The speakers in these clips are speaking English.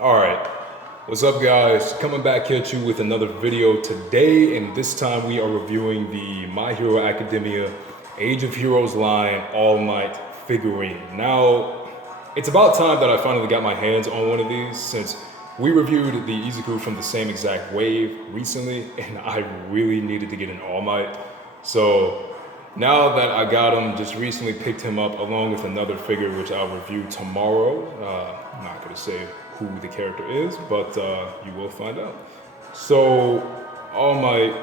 Alright, what's up guys? Coming back at you with another video today, and this time we are reviewing the My Hero Academia Age of Heroes line All Might figurine. Now, it's about time that I finally got my hands on one of these, since we reviewed the Izuku from the same exact wave recently, and I really needed to get an All Might. So now that I got him, just recently picked him up along with another figure which I'll review tomorrow. I'm not gonna say who the character is, but you will find out. So, All Might,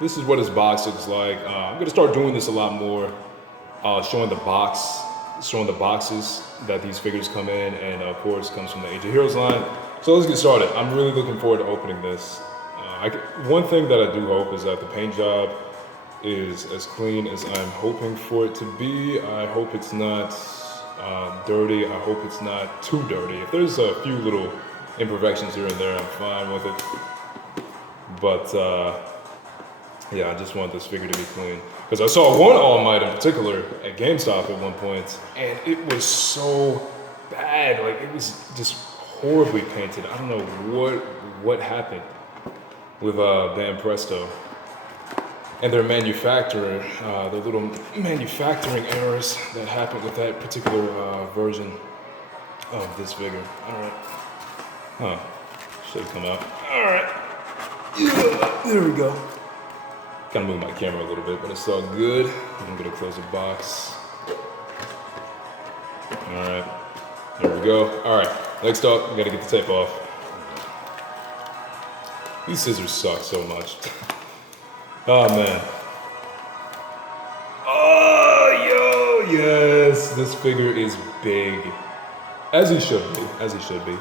this is what his box looks like. I'm gonna start doing this a lot more, showing the boxes that these figures come in, and of course comes from the Age of Heroes line. So let's get started. I'm really looking forward to opening this. One thing that I do hope is that the paint job is as clean as I'm hoping for it to be. I hope it's not dirty. I hope it's not too dirty. If there's a few little imperfections here and there, I'm fine with it. But yeah, I just want this figure to be clean. Because I saw one All Might in particular at GameStop at one point, and it was so bad. Like, it was just horribly painted. I don't know what happened with Van Presto and their manufacturer, the little manufacturing errors that happened with that particular version of this figure. All right. Huh. Should have come out. All right. Yeah, there we go. Kind of move my camera a little bit, but it's all good. I'm gonna close the box. All right. There we go. All right. Next up, we gotta get the tape off. These scissors suck so much. Oh man. Oh, yo, yes. This figure is big. As he should be. As he should be.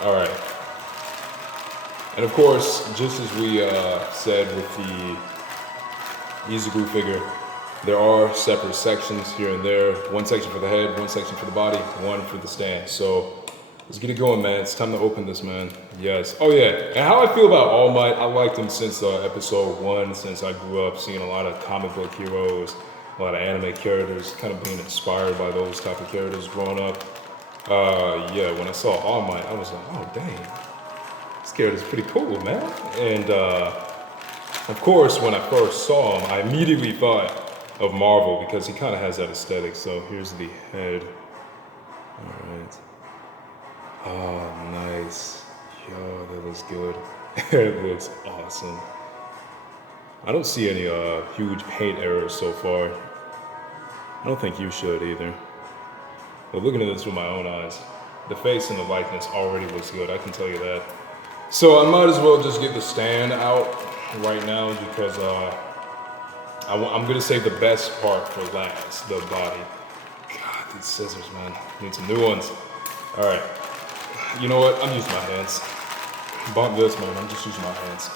Alright. And of course, just as we said with the Izuku figure, there are separate sections here and there. One section for the head, one section for the body, one for the stand. So let's get it going, man. It's time to open this, man. Yes. Oh, yeah. And how I feel about All Might, I liked him since episode 1, since I grew up seeing a lot of comic book heroes, a lot of anime characters, kind of being inspired by those type of characters growing up. Yeah, when I saw All Might, I was like, oh, dang. This character's pretty cool, man. And, of course, when I first saw him, I immediately thought of Marvel because he kind of has that aesthetic. So here's the head. All right. Oh, nice. Yo, that looks good. It looks awesome. I don't see any huge paint errors so far. I don't think you should either. But looking at this with my own eyes, the face and the likeness already looks good, I can tell you that. So I might as well just get the stand out right now because I'm gonna save the best part for last, the body. God, these scissors, man. Need some new ones. All right. You know what? I'm using my hands. Bump this, man. I'm just using my hands.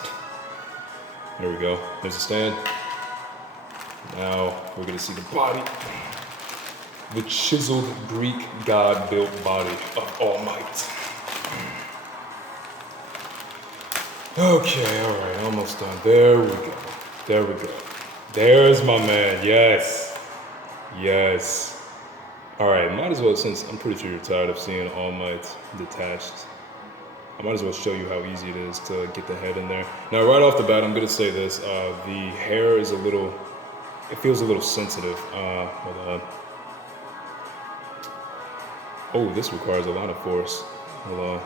There we go. There's the stand. Now we're gonna see the body. The chiseled Greek god-built body of All Might. Okay, all right, almost done. There we go. There we go. There's my man. Yes. Yes. All right, might as well, since I'm pretty sure you're tired of seeing All Might detached, I might as well show you how easy it is to get the head in there. Now, right off the bat, I'm gonna say this, the hair is it feels a little sensitive. Hold on. Oh, this requires a lot of force. Hold on.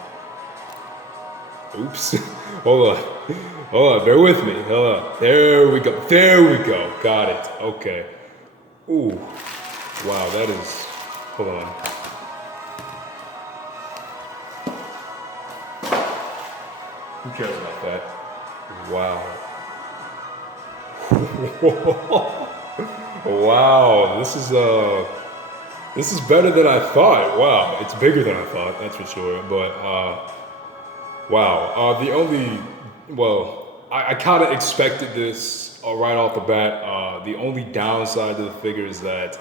Oops. Hold on. Hold on, bear with me. Hold on. There we go. There we go. Got it. Okay. Ooh. Wow, that is... Hold on. Who cares about that? Wow. Wow, this is better than I thought. Wow, it's bigger than I thought, that's for sure. But wow. I kind of expected this right off the bat. The only downside to the figure is that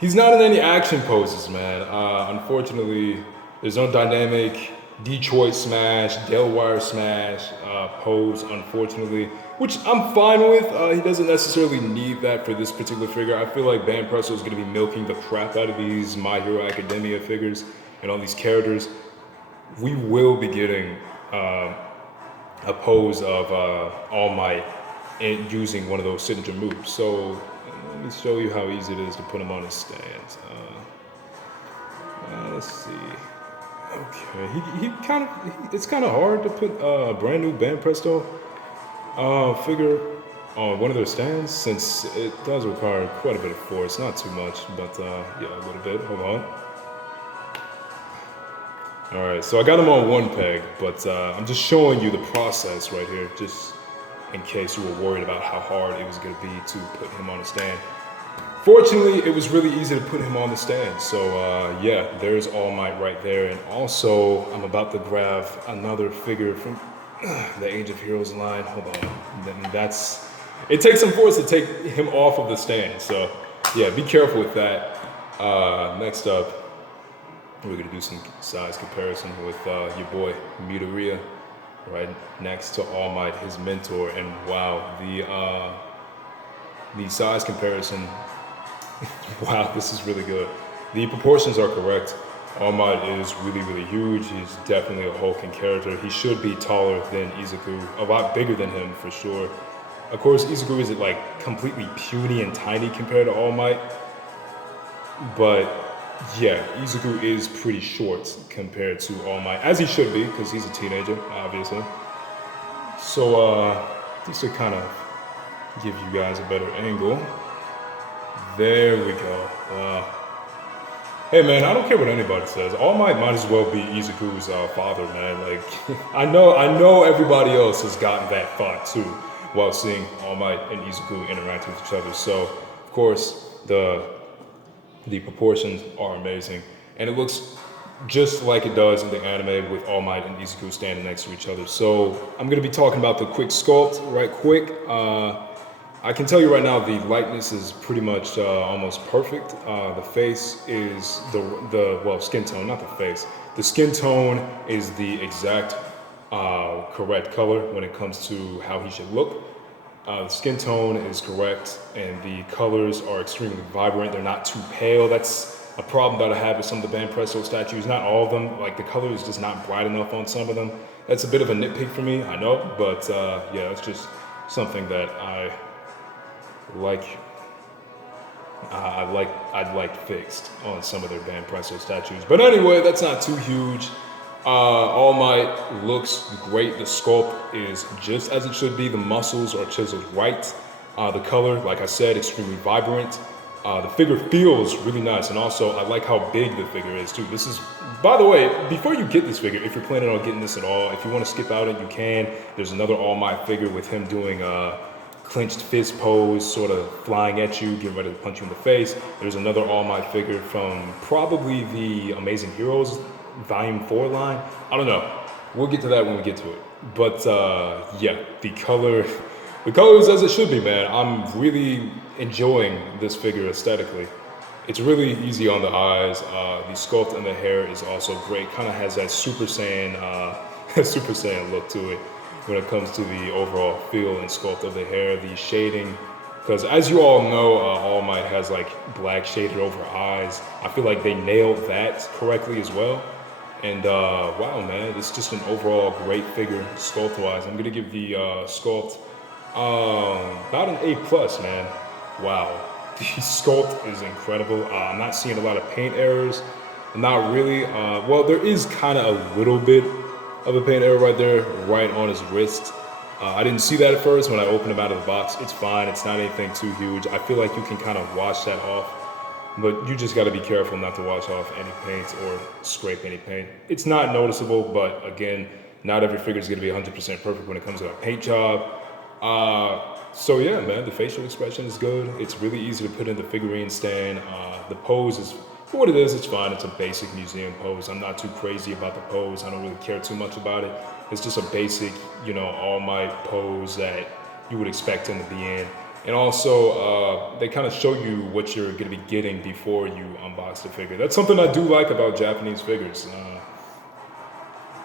he's not in any action poses, man. Unfortunately, there's no dynamic Detroit smash, Delaware smash pose, unfortunately. which I'm fine with. He doesn't necessarily need that for this particular figure. I feel like Banpresto is going to be milking the crap out of these My Hero Academia figures and all these characters. We will be getting a pose of All Might and using one of those signature moves. So let me show you how easy it is to put him on his stand. Let's see. Okay, it's kind of hard to put a brand new Banpresto figure on one of their stands, since it does require quite a bit of force. Not too much, but yeah, a little bit. Hold on. All right, so I got him on one peg, but I'm just showing you the process right here, just in case you were worried about how hard it was going to be to put him on a stand. Fortunately, it was really easy to put him on the stand. So yeah, there's All Might right there. And also, I'm about to grab another figure from the Age of Heroes line. Hold on. It takes some force to take him off of the stand. So yeah, be careful with that. Next up, we're gonna do some size comparison with your boy Midoriya, right next to All Might, his mentor. And wow, the size comparison, wow, this is really good. The proportions are correct. All Might is really, really huge. He's definitely a hulking character. He should be taller than Izuku, a lot bigger than him for sure. Of course, Izuku isn't like completely puny and tiny compared to All Might, but yeah, Izuku is pretty short compared to All Might, as he should be, because he's a teenager, obviously. So this should kind of give you guys a better angle. There we go. Hey man, I don't care what anybody says. All Might might as well be Izuku's father, man. Like, I know everybody else has gotten that thought too, while seeing All Might and Izuku interact with each other. So, of course, the proportions are amazing, and it looks just like it does in the anime with All Might and Izuku standing next to each other. So I'm gonna be talking about the quick sculpt right quick. I can tell you right now, the likeness is pretty much almost perfect. The face is well, skin tone, not the face. The skin tone is the exact correct color when it comes to how he should look. The skin tone is correct, and the colors are extremely vibrant. They're not too pale. That's a problem that I have with some of the Banpresto statues. Not all of them. Like, the color is just not bright enough on some of them. That's a bit of a nitpick for me, I know, but yeah, it's just something that I'd like fixed on some of their Banpresto statues. But anyway, that's not too huge. All Might looks great. The sculpt is just as it should be. The muscles are chiseled right. The color, like I said, extremely vibrant. The figure feels really nice, and also I like how big the figure is too. This is, by the way, before you get this figure, if you're planning on getting this at all, if you want to skip out it, you can. There's another All Might figure with him doing a clenched fist pose, sort of flying at you, getting ready to punch you in the face. There's another All Might figure from probably the Amazing Heroes Volume 4 line. I don't know. We'll get to that when we get to it. But yeah, the color is as it should be, man. I'm really enjoying this figure aesthetically. It's really easy on the eyes. The sculpt and the hair is also great. Kind of has that Super Saiyan look to it when it comes to the overall feel and sculpt of the hair, the shading. Because as you all know, All Might has like black shaded over eyes. I feel like they nailed that correctly as well. And wow, man, it's just an overall great figure sculpt-wise. I'm gonna give the sculpt about an A+, man. Wow, the sculpt is incredible. I'm not seeing a lot of paint errors. Not really. Well, there is kind of a little bit of a paint error right there, right on his wrist. I didn't see that at first when I opened him out of the box. It's fine. It's not anything too huge. I feel like you can kind of wash that off. But you just got to be careful not to wash off any paint or scrape any paint. It's not noticeable, but again, not every figure is going to be 100% perfect when it comes to a paint job. So yeah, man, the facial expression is good. It's really easy to put in the figurine stand. The pose is, for what it is, it's fine. It's a basic museum pose. I'm not too crazy about the pose. I don't really care too much about it. It's just a basic, you know, All Might pose that you would expect him to be in. And also, they kind of show you what you're going to be getting before you unbox the figure. That's something I do like about Japanese figures.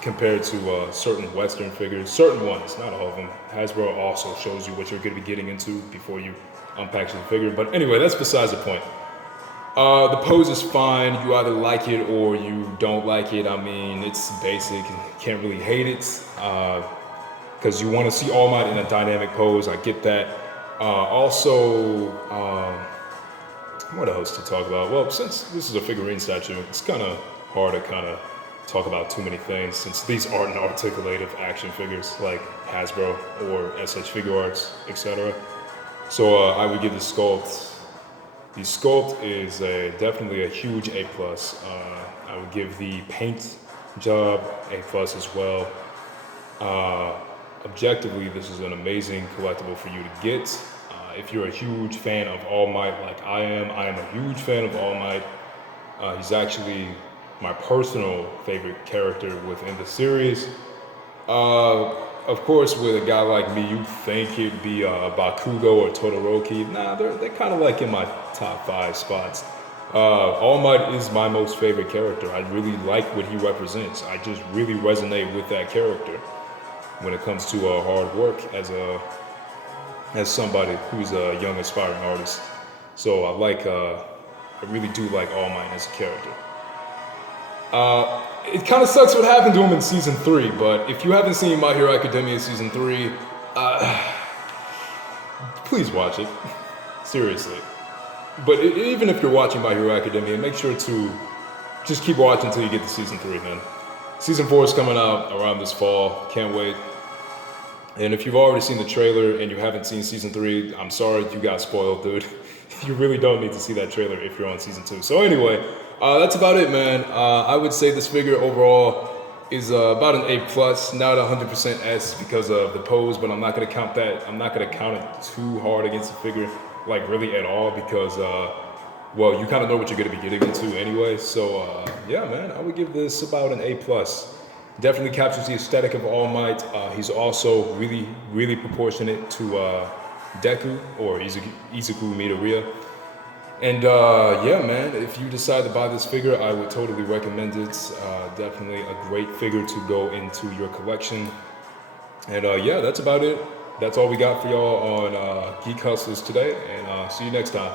compared to certain Western figures, certain ones, not all of them. Hasbro also shows you what you're going to be getting into before you unpackage the figure. But anyway, that's besides the point. The pose is fine. You either like it or you don't like it. I mean, it's basic. You can't really hate it because you want to see All Might in a dynamic pose. I get that. Also, what else to talk about? Well, since this is a figurine statue, it's kind of hard to kind of talk about too many things since these aren't articulated action figures like Hasbro or SH Figuarts, etc. So I would give the sculpt. The sculpt is definitely a huge A+. I would give the paint job A+ as well. Objectively, this is an amazing collectible for you to get. If you're a huge fan of All Might like I am a huge fan of All Might. He's actually my personal favorite character within the series. Of course, with a guy like me, you think it'd be Bakugo or Todoroki. Nah, they're kind of like in my top 5 spots. All Might is my most favorite character. I really like what he represents. I just really resonate with that character when it comes to hard work as somebody who's a young aspiring artist. So I really do like All Might as a character. It kind of sucks what happened to him in Season 3, but if you haven't seen My Hero Academia Season 3, please watch it. Seriously. But even if you're watching My Hero Academia, make sure to just keep watching until you get to Season 3, man. Season 4 is coming out around this fall. Can't wait. And if you've already seen the trailer and you haven't seen Season 3, I'm sorry you got spoiled, dude. You really don't need to see that trailer if you're on Season 2. So anyway, that's about it, man. I would say this figure overall is about an A+, not 100% S because of the pose, but I'm not going to count that. I'm not going to count it too hard against the figure, like really at all, because, well, you kind of know what you're going to be getting into anyway. So, yeah, man, I would give this about an A+. Definitely captures the aesthetic of All Might. He's also really, really proportionate to Deku or Izuku Midoriya. And yeah, man, if you decide to buy this figure, I would totally recommend it. Definitely a great figure to go into your collection. And yeah, that's about it. That's all we got for y'all on Geek Hustlers today. And see you next time.